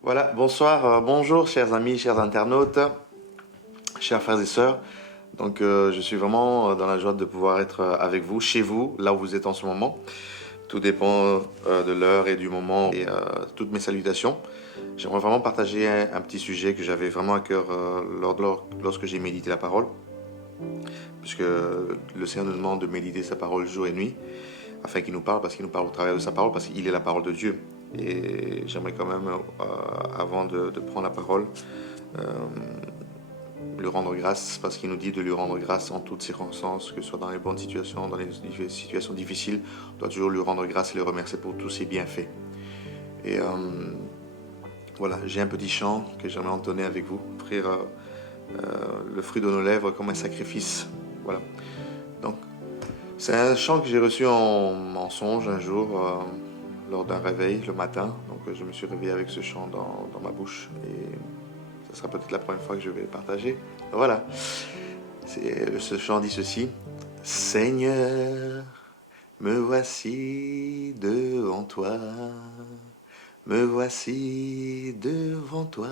Voilà, bonsoir, bonjour chers amis, chers internautes, chers frères et sœurs. Je suis vraiment dans la joie de pouvoir être avec vous, chez vous, là où vous êtes en ce moment. Tout dépend de l'heure et du moment et toutes mes salutations. J'aimerais vraiment partager un petit sujet que j'avais vraiment à cœur lorsque j'ai médité la parole, puisque le Seigneur nous demande de méditer sa parole jour et nuit, afin qu'il nous parle, parce qu'il nous parle au travers de sa parole, parce qu'il est la parole de Dieu. Et j'aimerais quand même, avant de prendre la parole, euh, lui rendre grâce, parce qu'il nous dit de lui rendre grâce en toutes circonstances, que ce soit dans les bonnes situations, dans les situations difficiles, on doit toujours lui rendre grâce et le remercier pour tous ses bienfaits. Et voilà, j'ai un petit chant que j'aimerais entonner avec vous, offrir le fruit de nos lèvres comme un sacrifice. Voilà. Donc, c'est un chant que j'ai reçu en songe un jour, lors d'un réveil le matin. Je me suis réveillé avec ce chant dans ma bouche et ce sera peut-être la première fois que je vais le partager. Voilà. Ce chant dit ceci. Seigneur, me voici devant toi. Me voici devant toi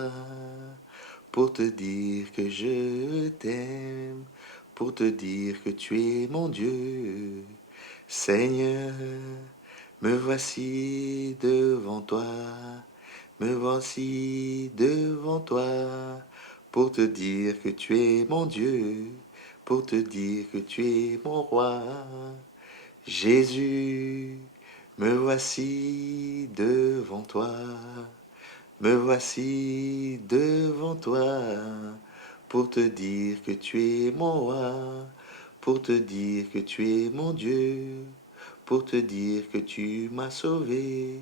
pour te dire que je t'aime, pour te dire que tu es mon Dieu. Seigneur, me voici devant toi, me voici devant toi, pour te dire que tu es mon Dieu, pour te dire que tu es mon roi. Jésus, me voici devant toi, me voici devant toi, pour te dire que tu es mon roi, pour te dire que tu es mon Dieu, pour te dire que tu m'as sauvé,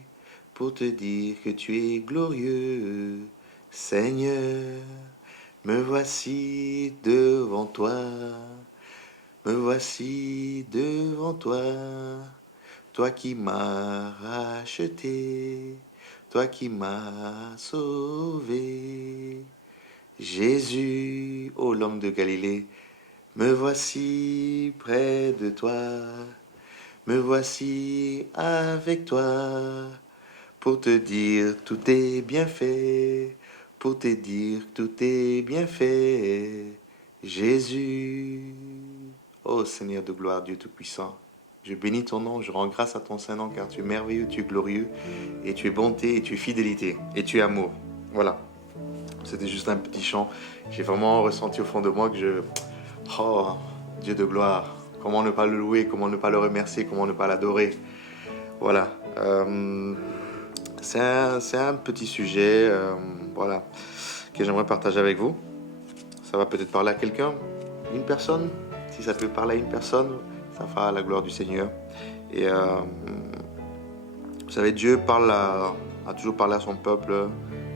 pour te dire que tu es glorieux. Seigneur, me voici devant toi, me voici devant toi, toi qui m'as racheté, toi qui m'as sauvé. Jésus, ô l'homme de Galilée, me voici près de toi, me voici avec toi, pour te dire tout est bien fait, pour te dire tout est bien fait. Jésus, ô Seigneur de gloire, Dieu Tout-Puissant, je bénis ton nom, je rends grâce à ton Saint-Nom, car tu es merveilleux, tu es glorieux, et tu es bonté, et tu es fidélité, et tu es amour. Voilà, c'était juste un petit chant. J'ai vraiment ressenti au fond de moi que Oh, Dieu de gloire, comment ne pas le louer, comment ne pas le remercier, comment ne pas l'adorer. Voilà. C'est un petit sujet, voilà, que j'aimerais partager avec vous. Ça va peut-être parler à quelqu'un, une personne. Si ça peut parler à une personne, ça fera la gloire du Seigneur. Et vous savez, Dieu a toujours parlé à son peuple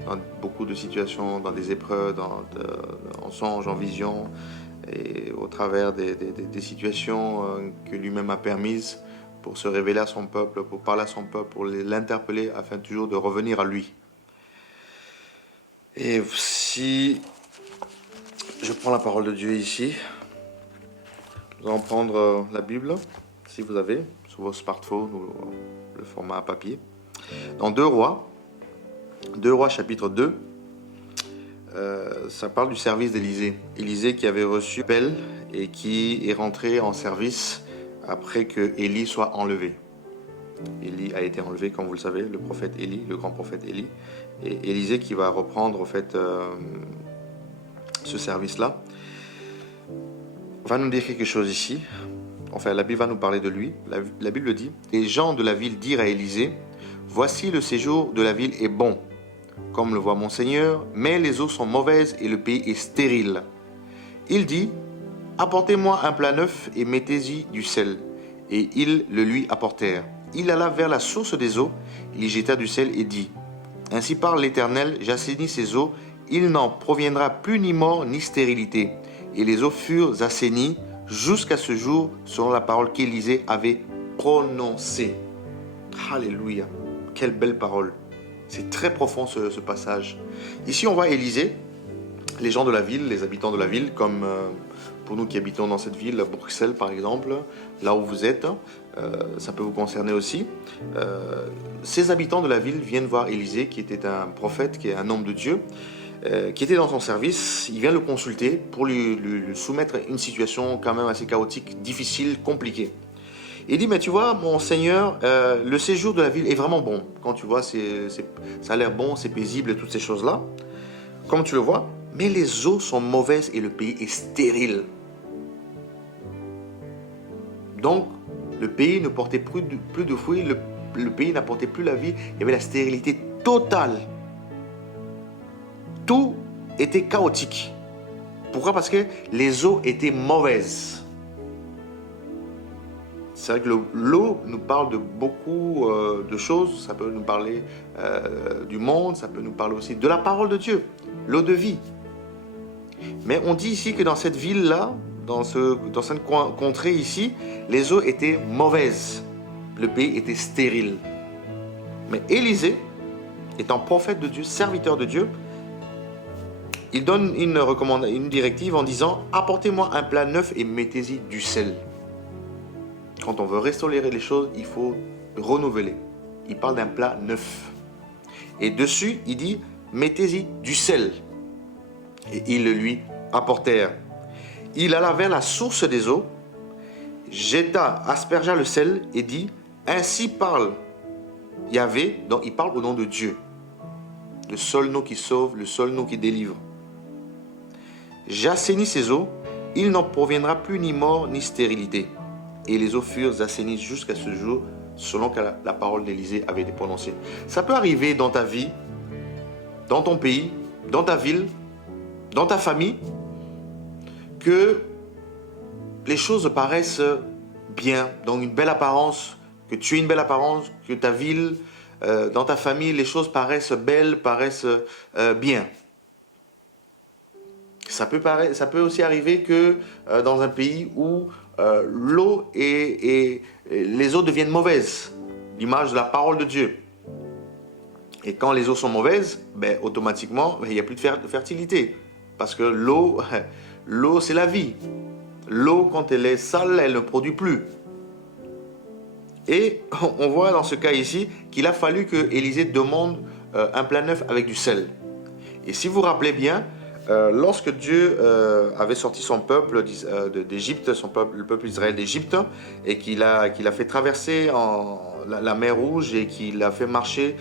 dans beaucoup de situations, dans des épreuves, en songe, en vision, et au travers des situations que lui-même a permises pour se révéler à son peuple, pour parler à son peuple, pour l'interpeller afin toujours de revenir à lui. Et si je prends la parole de Dieu ici, nous allons prendre la Bible, si vous avez, sur vos smartphones ou le format papier. Dans 2 Rois chapitre 2, ça parle du service d'Élisée. Élisée qui avait reçu l'appel et qui est rentré en service après que Élie soit enlevé. Élie a été enlevé, comme vous le savez, le prophète Élie, le grand prophète Élie. Et Élisée qui va reprendre en fait ce service-là, va nous dire quelque chose ici. Enfin, la Bible va nous parler de lui. La Bible dit, les gens de la ville dirent à Élisée, voici le séjour de la ville est bon, comme le voit mon Seigneur, mais les eaux sont mauvaises et le pays est stérile. Il dit, apportez-moi un plat neuf et mettez-y du sel. Et ils le lui apportèrent. Il alla vers la source des eaux, il y jeta du sel et dit, ainsi parle l'Éternel, j'assainis ces eaux, il n'en proviendra plus ni mort ni stérilité. Et les eaux furent assainies jusqu'à ce jour, selon la parole qu'Élisée avait prononcée. Alléluia, quelle belle parole. C'est très profond ce passage. Ici, on voit Élisée les gens de la ville, les habitants de la ville, comme pour nous qui habitons dans cette ville, Bruxelles par exemple, là où vous êtes, ça peut vous concerner aussi. Ces habitants de la ville viennent voir Élisée, qui était un prophète, qui est un homme de Dieu, qui était dans son service. Il vient le consulter pour lui soumettre une situation quand même assez chaotique, difficile, compliquée. Il dit, mais tu vois, mon Seigneur, le séjour de la ville est vraiment bon. Quand tu vois, ça a l'air bon, c'est paisible et toutes ces choses-là, comme tu le vois, mais les eaux sont mauvaises et le pays est stérile. Donc, le pays ne portait plus de fruits, le pays n'apportait plus la vie, il y avait la stérilité totale. Tout était chaotique. Pourquoi? Parce que les eaux étaient mauvaises. C'est vrai que l'eau nous parle de beaucoup de choses. Ça peut nous parler du monde, ça peut nous parler aussi de la parole de Dieu, l'eau de vie. Mais on dit ici que dans cette ville-là, dans cette contrée ici, les eaux étaient mauvaises. Le pays était stérile. Mais Élisée, étant prophète de Dieu, serviteur de Dieu, il donne une directive en disant « Apportez-moi un plat neuf et mettez-y du sel ». Quand on veut restaurer les choses, il faut renouveler. Il parle d'un plat neuf. Et dessus, il dit « Mettez-y du sel ». Et ils le lui apportèrent. Il alla vers la source des eaux, aspergea le sel et dit « Ainsi parle Yahvé », donc il parle au nom de Dieu. Le seul nom qui sauve, le seul nom qui délivre. J'assainis ces eaux, il n'en proviendra plus ni mort ni stérilité. Et les eaux furent assainies jusqu'à ce jour, selon que la parole d'Élisée avait été prononcée. Ça peut arriver dans ta vie, dans ton pays, dans ta ville, dans ta famille, que les choses paraissent bien, dans une belle apparence, que tu aies une belle apparence, que ta ville, dans ta famille, les choses paraissent belles, paraissent bien. Ça peut aussi arriver que dans un pays où l'eau et les eaux deviennent mauvaises, l'image de la parole de Dieu. Et quand les eaux sont mauvaises, automatiquement, il n'y a plus de fertilité. Parce que l'eau, c'est la vie. L'eau, quand elle est sale, elle ne produit plus. Et on voit dans ce cas ici qu'il a fallu que Élisée demande un plat neuf avec du sel. Et si vous vous rappelez bien, lorsque Dieu avait sorti son peuple d'Égypte, le peuple d'Israël d'Égypte, et qu'il a fait traverser la mer Rouge et qu'il a fait marcher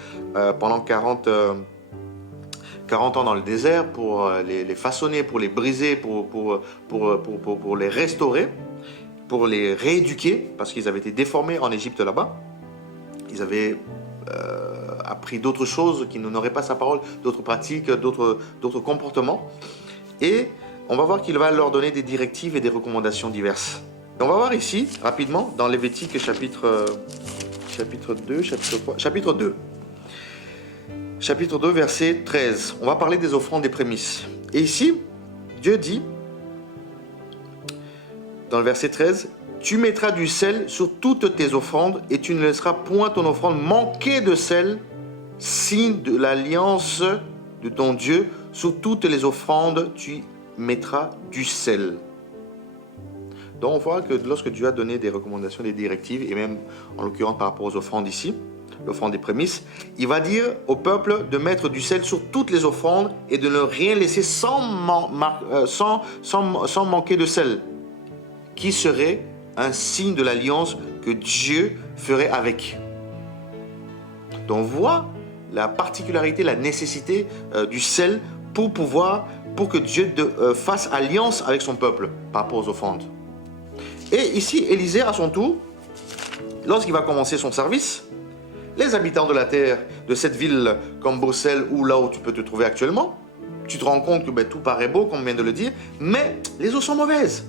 pendant 40 ans dans le désert pour les façonner, pour les briser, pour les restaurer, pour les rééduquer, parce qu'ils avaient été déformés en Égypte là-bas. Ils avaient appris d'autres choses, qui n'honoraient pas sa parole, d'autres pratiques, d'autres comportements. Et on va voir qu'il va leur donner des directives et des recommandations diverses. Et on va voir ici, rapidement, dans Lévitique chapitre 2, verset 13. On va parler des offrandes des prémices. Et ici, Dieu dit, dans le verset 13, « Tu mettras du sel sur toutes tes offrandes et tu ne laisseras point ton offrande manquer de sel, signe de l'alliance de ton Dieu. Sur toutes les offrandes, tu mettras du sel. » Donc on voit que lorsque Dieu a donné des recommandations, des directives, et même en l'occurrence par rapport aux offrandes ici, l'offrande des prémices, il va dire au peuple de mettre du sel sur toutes les offrandes et de ne rien laisser sans manquer de sel, qui serait un signe de l'alliance que Dieu ferait avec. Donc on voit la particularité, la nécessité du sel pour que Dieu fasse alliance avec son peuple par rapport aux offrandes. Et ici, Élisée, à son tour, lorsqu'il va commencer son service, les habitants de la terre, de cette ville comme Bruxelles ou là où tu peux te trouver actuellement, tu te rends compte que tout paraît beau, comme on vient de le dire, mais les eaux sont mauvaises.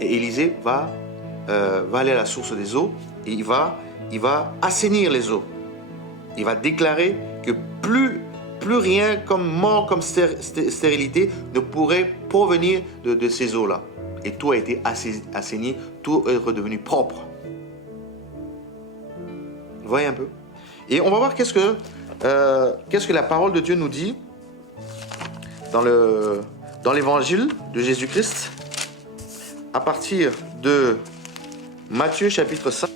Et Élisée va aller à la source des eaux et il va assainir les eaux. Il va déclarer que plus rien comme mort, comme stérilité ne pourrait provenir de ces eaux-là. Et tout a été assaini, tout est redevenu propre. Vous voyez un peu? Et on va voir qu'est-ce que la parole de Dieu nous dit dans l'évangile de Jésus-Christ, à partir de Matthieu chapitre 5,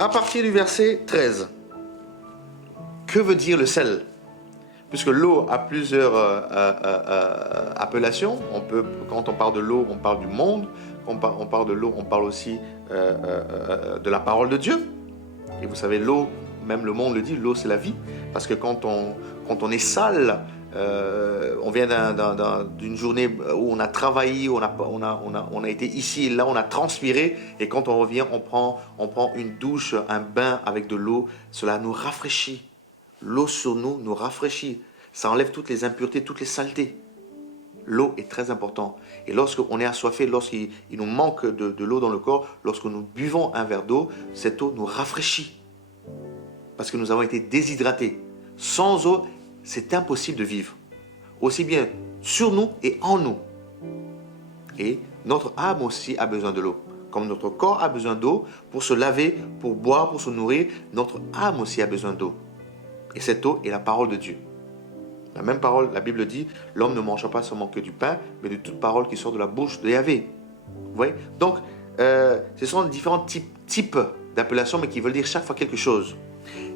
à partir du verset 13. Que veut dire le sel? Puisque l'eau a plusieurs appellations. Quand on parle de l'eau, on parle du monde. Quand on parle de l'eau, on parle aussi de la parole de Dieu. Et vous savez, l'eau, même le monde le dit, l'eau c'est la vie. Parce que quand on est sale, on vient d'une journée où on a travaillé, on a été ici et là, on a transpiré. Et quand on revient, on prend une douche, un bain avec de l'eau. Cela nous rafraîchit. L'eau sur nous rafraîchit. Ça enlève toutes les impuretés, toutes les saletés. L'eau est très importante. Et lorsqu'on est assoiffé, lorsqu'il nous manque de l'eau dans le corps, lorsque nous buvons un verre d'eau, cette eau nous rafraîchit. Parce que nous avons été déshydratés. Sans eau, c'est impossible de vivre. Aussi bien sur nous et en nous. Et notre âme aussi a besoin de l'eau. Comme notre corps a besoin d'eau pour se laver, pour boire, pour se nourrir, notre âme aussi a besoin d'eau. Et cette eau est la parole de Dieu. La même parole, la Bible dit, l'homme ne mangera pas seulement que du pain, mais de toute parole qui sort de la bouche de Yahvé. Vous voyez? Donc, ce sont différents types d'appellations, mais qui veulent dire chaque fois quelque chose.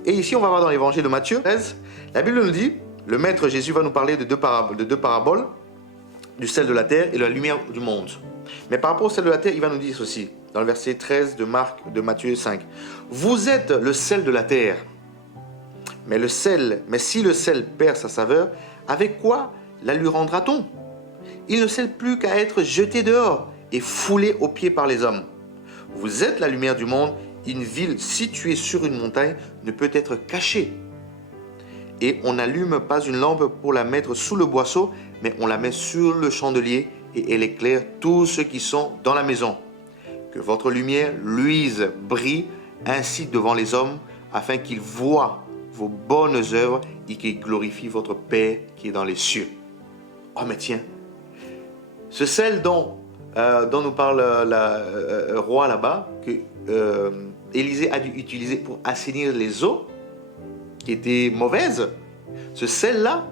Et ici, on va voir dans l'évangile de Matthieu 13, la Bible nous dit, le maître Jésus va nous parler de deux paraboles, du sel de la terre et de la lumière du monde. Mais par rapport au sel de la terre, il va nous dire ceci, dans le verset 13 de Matthieu 5. Vous êtes le sel de la terre. Mais si le sel perd sa saveur, avec quoi la lui rendra-t-on? Il ne sert plus qu'à être jeté dehors et foulé aux pieds par les hommes. Vous êtes la lumière du monde. Une ville située sur une montagne ne peut être cachée. Et on n'allume pas une lampe pour la mettre sous le boisseau, mais on la met sur le chandelier et elle éclaire tous ceux qui sont dans la maison. Que votre lumière luise, brille ainsi devant les hommes, afin qu'ils voient vos bonnes œuvres et qui glorifient votre Père qui est dans les cieux. Oh mais tiens, ce sel dont nous parle le roi là-bas, que Élisée a dû utiliser pour assainir les eaux qui étaient mauvaises, ce sel-là,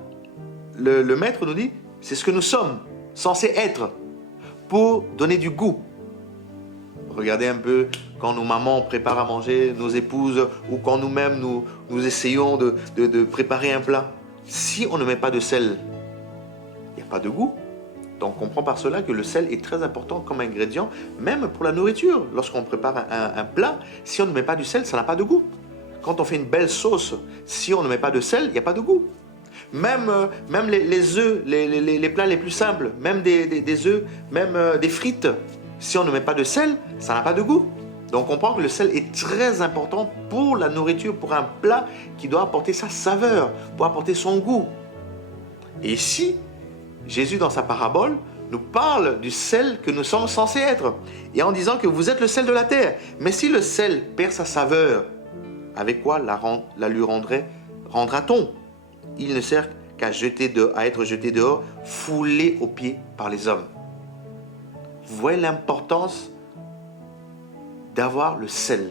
le maître nous dit, c'est ce que nous sommes censés être pour donner du goût. Regardez un peu quand nos mamans préparent à manger, nos épouses, ou quand nous-mêmes nous essayons de préparer un plat. Si on ne met pas de sel, il n'y a pas de goût. Donc on comprend par cela que le sel est très important comme ingrédient, même pour la nourriture. Lorsqu'on prépare un plat, si on ne met pas du sel, ça n'a pas de goût. Quand on fait une belle sauce, si on ne met pas de sel, il n'y a pas de goût. Même les œufs, les plats les plus simples, même des œufs, même des frites, si on ne met pas de sel, ça n'a pas de goût. Donc on comprend que le sel est très important pour la nourriture, pour un plat qui doit apporter sa saveur, pour apporter son goût. Et ici, Jésus dans sa parabole nous parle du sel que nous sommes censés être. Et en disant que vous êtes le sel de la terre. Mais si le sel perd sa saveur, avec quoi la lui rendra-t-on? Il ne sert qu'à être jeté dehors, foulé aux pieds par les hommes. Vous voyez l'importance d'avoir le sel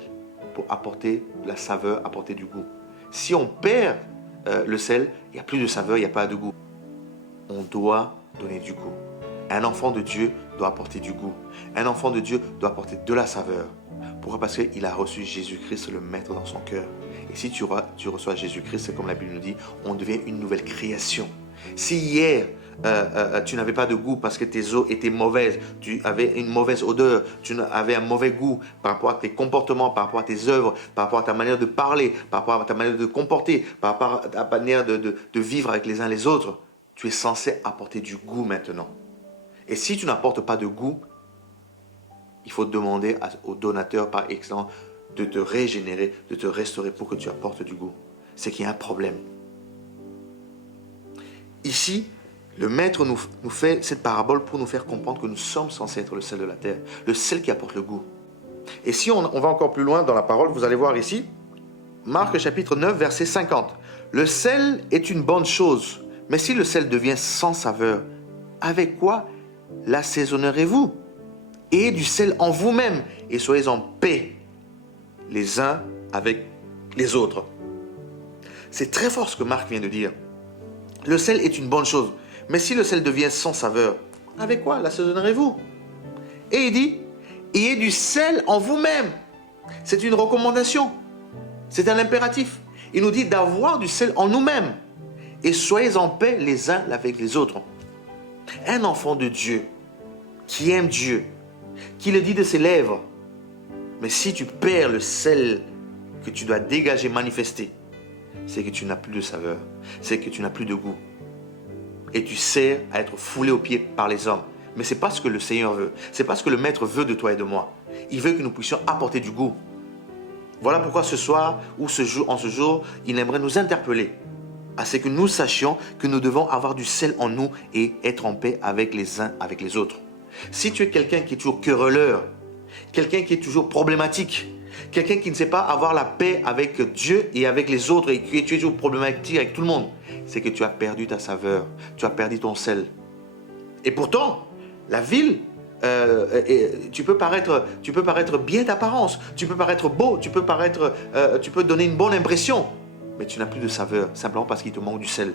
pour apporter de la saveur, apporter du goût. Si on perd le sel, il n'y a plus de saveur, il n'y a pas de goût. On doit donner du goût. Un enfant de Dieu doit apporter du goût. Un enfant de Dieu doit apporter de la saveur. Pourquoi? Parce qu'il a reçu Jésus-Christ, le Maître, dans son cœur. Et si tu reçois Jésus-Christ, c'est comme la Bible nous dit, on devient une nouvelle création. Si hier, tu n'avais pas de goût parce que tes os étaient mauvaises, tu avais une mauvaise odeur, tu avais un mauvais goût par rapport à tes comportements, par rapport à tes œuvres, par rapport à ta manière de parler, par rapport à ta manière de comporter, par rapport à ta manière de vivre avec les uns les autres, tu es censé apporter du goût maintenant. Et si tu n'apportes pas de goût, il faut demander au donateur par excellence de te régénérer, de te restaurer pour que tu apportes du goût. C'est qu'il y a un problème. Ici, le maître nous fait cette parabole pour nous faire comprendre que nous sommes censés être le sel de la terre, le sel qui apporte le goût. Et si on va encore plus loin dans la parole, vous allez voir ici, Marc chapitre 9, verset 50. Le sel est une bonne chose, mais si le sel devient sans saveur, avec quoi l'assaisonnerez-vous? Ayez du sel en vous-même et soyez en paix les uns avec les autres. C'est très fort ce que Marc vient de dire. Le sel est une bonne chose, Mais si le sel devient sans saveur, avec quoi l'assaisonnerez-vous? Et il dit, ayez du sel en vous-même. C'est une recommandation. C'est un impératif. Il nous dit d'avoir du sel en nous-mêmes. Et soyez en paix les uns avec les autres. Un enfant de Dieu, qui aime Dieu, qui le dit de ses lèvres. Mais si tu perds le sel que tu dois dégager, manifester, c'est que tu n'as plus de saveur, c'est que tu n'as plus de goût. Et tu sers à être foulé aux pieds par les hommes. Mais ce n'est pas ce que le Seigneur veut. Ce n'est pas ce que le Maître veut de toi et de moi. Il veut que nous puissions apporter du goût. Voilà pourquoi ce soir ou en ce jour, il aimerait nous interpeller à ce que nous sachions que nous devons avoir du sel en nous et être en paix avec les uns, avec les autres. Si tu es quelqu'un qui est toujours querelleur, quelqu'un qui est toujours problématique, quelqu'un qui ne sait pas avoir la paix avec Dieu et avec les autres et que tu es toujours problématique avec tout le monde, c'est que tu as perdu ta saveur, tu as perdu ton sel. Et pourtant, la ville, tu peux paraître bien d'apparence, tu peux paraître beau, tu peux donner une bonne impression, mais tu n'as plus de saveur, simplement parce qu'il te manque du sel.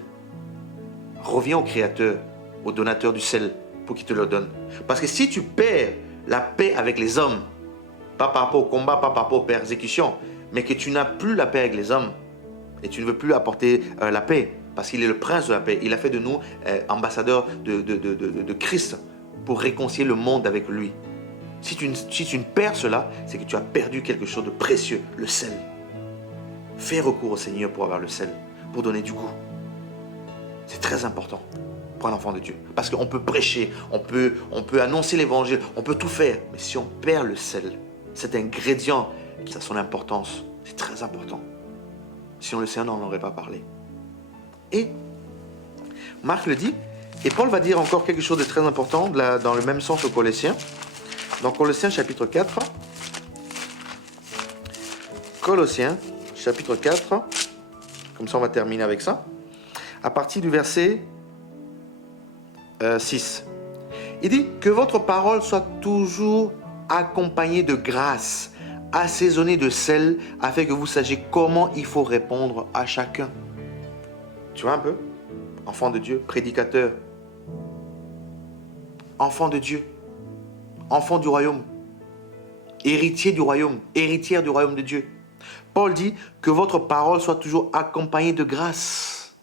Reviens au Créateur, au donateur du sel, pour qu'il te le donne. Parce que si tu perds la paix avec les hommes, pas par rapport au combat, pas par rapport aux persécutions, mais que tu n'as plus la paix avec les hommes, et tu ne veux plus apporter la paix, parce qu'il est le prince de la paix. Il a fait de nous ambassadeurs de Christ pour réconcilier le monde avec lui. Si tu ne perds cela, c'est que tu as perdu quelque chose de précieux, le sel. Fais recours au Seigneur pour avoir le sel, pour donner du goût. C'est très important pour un enfant de Dieu. Parce qu'on peut prêcher, on peut annoncer l'évangile, on peut tout faire. Mais si on perd le sel, cet ingrédient qui a son importance, c'est très important. Sinon le Seigneur n'en aurait pas parlé. Et Marc le dit, et Paul va dire encore quelque chose de très important dans le même sens aux Colossiens. Dans Colossiens chapitre 4. Colossiens chapitre 4. Comme ça on va terminer avec ça. À partir du verset 6. Il dit que votre parole soit toujours accompagnée de grâce, assaisonnée de sel, afin que vous sachiez comment il faut répondre à chacun. Tu vois un peu? Enfant de Dieu, prédicateur. Enfant de Dieu. Enfant du royaume. Héritier du royaume. Héritière du royaume de Dieu. Paul dit que votre parole soit toujours accompagnée de grâce.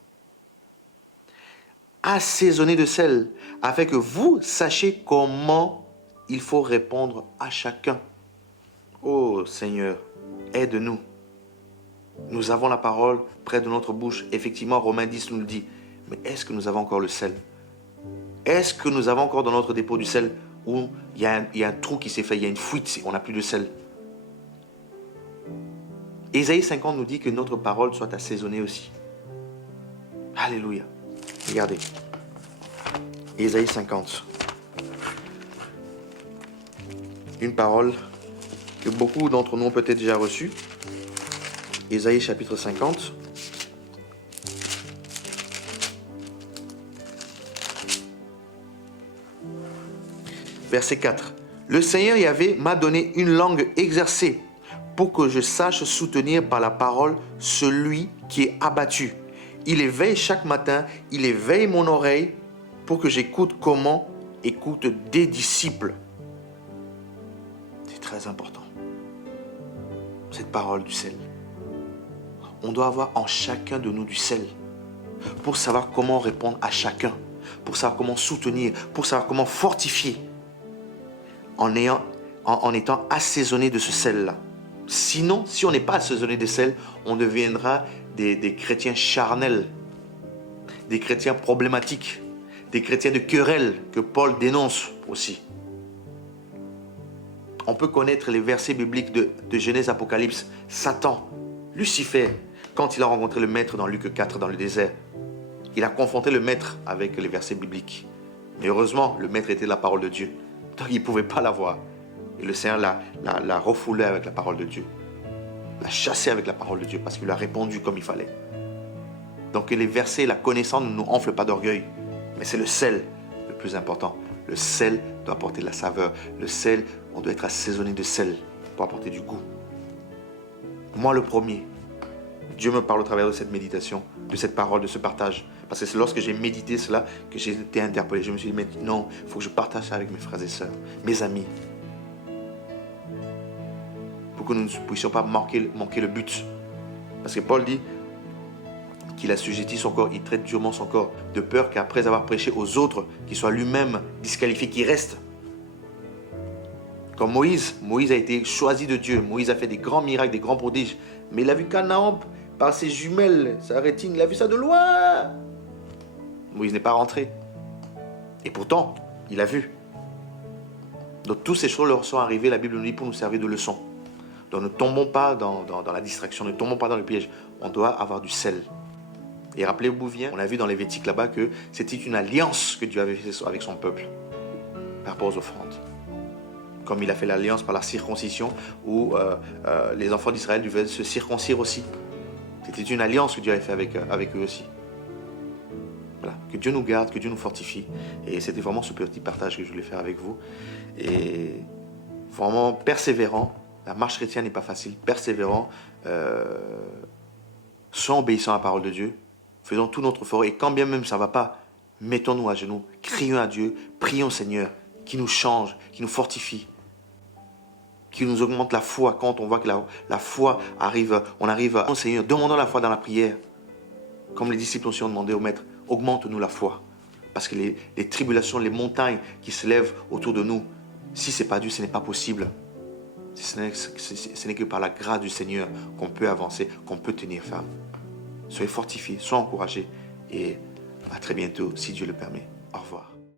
Assaisonnée de sel, afin que vous sachiez comment il faut répondre à chacun. Oh Seigneur, aide-nous. Nous avons la parole près de notre bouche. Effectivement, Romains 10 nous le dit. Mais est-ce que nous avons encore le sel? Est-ce que nous avons encore dans notre dépôt du sel où il y a un trou qui s'est fait, il y a une fuite, on n'a plus de sel? Ésaïe 50 nous dit que notre parole soit assaisonnée aussi. Alléluia. Regardez. Ésaïe 50. Une parole que beaucoup d'entre nous ont peut-être déjà reçue. Ésaïe chapitre 50. Verset 4. Le Seigneur Yahvé m'a donné une langue exercée pour que je sache soutenir par la parole celui qui est abattu. Il éveille chaque matin, il éveille mon oreille pour que j'écoute comment écoutent des disciples. C'est très important. Cette parole du sel. On doit avoir en chacun de nous du sel pour savoir comment répondre à chacun, pour savoir comment soutenir, pour savoir comment fortifier en étant assaisonné de ce sel-là. Sinon, si on n'est pas assaisonné de sel, on deviendra des chrétiens charnels, des chrétiens problématiques, des chrétiens de querelle que Paul dénonce aussi. On peut connaître les versets bibliques de Genèse, Apocalypse. Satan, Lucifer, quand il a rencontré le maître dans Luc 4 dans le désert, il a confronté le maître avec les versets bibliques. Mais heureusement, le maître était la parole de Dieu. Donc il ne pouvait pas la voir. Et le Seigneur l'a refoulé avec la parole de Dieu. L'a chassé avec la parole de Dieu parce qu'il a répondu comme il fallait. Donc les versets, la connaissance ne nous enfle pas d'orgueil. Mais c'est le sel le plus important. Le sel doit apporter de la saveur. Le sel, on doit être assaisonné de sel pour apporter du goût. Moi le premier. Dieu me parle au travers de cette méditation, de cette parole, de ce partage. Parce que c'est lorsque j'ai médité cela que j'ai été interpellé. Je me suis dit, mais non, il faut que je partage ça avec mes frères et sœurs, mes amis. Pour que nous ne puissions pas manquer le but. Parce que Paul dit qu'il assujettit son corps, il traite durement son corps, de peur qu'après avoir prêché aux autres, qu'il soit lui-même disqualifié, qu'il reste. Comme Moïse a été choisi de Dieu, Moïse a fait des grands miracles, des grands prodiges, mais il a vu Canaan par ses jumelles, sa rétine, il a vu ça de loin. Moïse n'est pas rentré. Et pourtant, il a vu. Donc toutes ces choses leur sont arrivées, la Bible nous dit, pour nous servir de leçon. Donc ne tombons pas dans la distraction, ne tombons pas dans le piège. On doit avoir du sel. Et rappelez-vous bien, on a vu dans les Lévitique là-bas que c'était une alliance que Dieu avait fait avec son peuple par rapport aux offrandes. Comme il a fait l'alliance par la circoncision où les enfants d'Israël devaient se circoncire aussi. C'était une alliance que Dieu avait fait avec eux aussi. Voilà. Que Dieu nous garde, que Dieu nous fortifie. Et c'était vraiment ce petit partage que je voulais faire avec vous. Et vraiment persévérant. La marche chrétienne n'est pas facile. Persévérant. Soit obéissant à la parole de Dieu. Faisons tout notre effort. Et quand bien même ça ne va pas, mettons-nous à genoux. Crions à Dieu. Prions au Seigneur. Qui nous change, qui nous fortifie. Qui nous augmente la foi quand on voit que la foi arrive. On arrive au Seigneur. Demandons la foi dans la prière. Comme les disciples aussi ont demandé au Maître. Augmente-nous la foi. Parce que les tribulations, les montagnes qui se lèvent autour de nous, si ce n'est pas Dieu, ce n'est pas possible. Ce n'est que par la grâce du Seigneur qu'on peut avancer, qu'on peut tenir ferme. Soyez fortifiés, soyez encouragés et à très bientôt, si Dieu le permet. Au revoir.